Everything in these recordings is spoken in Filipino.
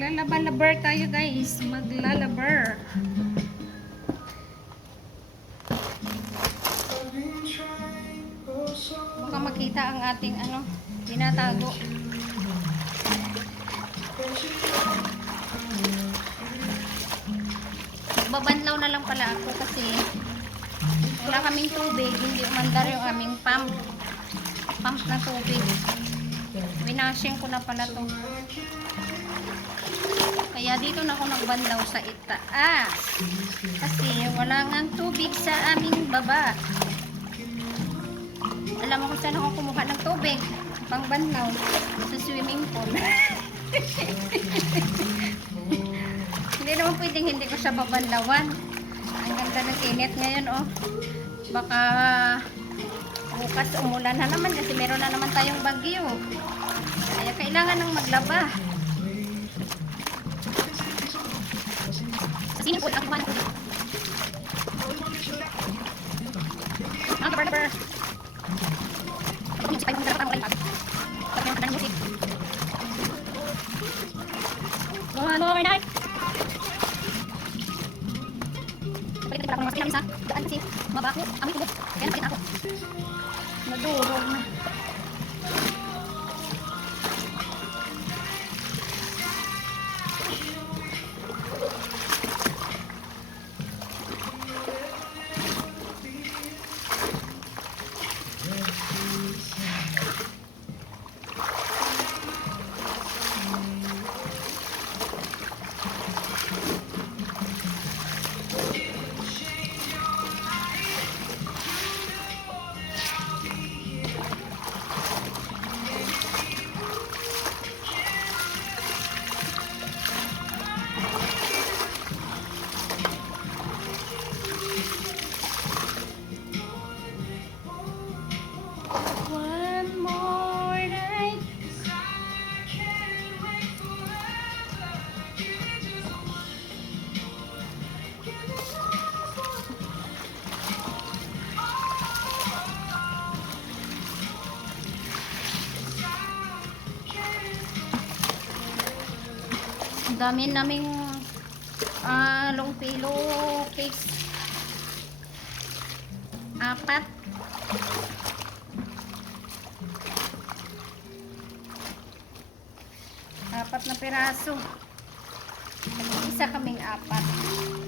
Maglalaba-labar tayo guys. Maglalabar. Baka makita ang ating tinatago. Babanlaw na lang pala ako kasi wala kaming tubig. Hindi umandar yung aming pump na tubig. Winashing ko na pala to. Kaya dito na ako nagbanlaw sa itaas. Kasi wala nga tubig sa aming baba. Alam mo kung saan ako kumuha ng tubig. Pang banlaw. Sa swimming pool. Hindi naman pwedeng hindi ko siya babanlawan. Ang ganda ng init ngayon, oh. Baka bukas umulan na naman kasi meron na naman tayong bagyo. Kaya kailangan ng maglaba. Sino po ang kumain? Ang kabar-kabar. Kapag yung spike mo dapat ang ulit. Kapag yung kanang musik. One more night. Kapag yung masakit namin sa daan kasi mabako. Amoy tubog. Kaya napakita ako. Nadurog na. Dami naming long pillow case. 4 na piraso. Isa kaming 4.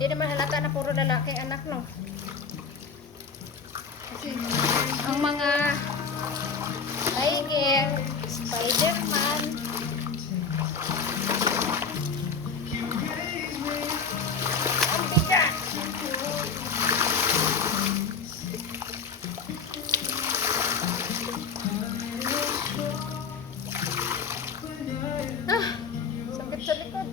Hindi naman halata na puro lalaki anak, no? Kasi ang mga tiger, Spider-Man, ang bigat! Sakit sa likod.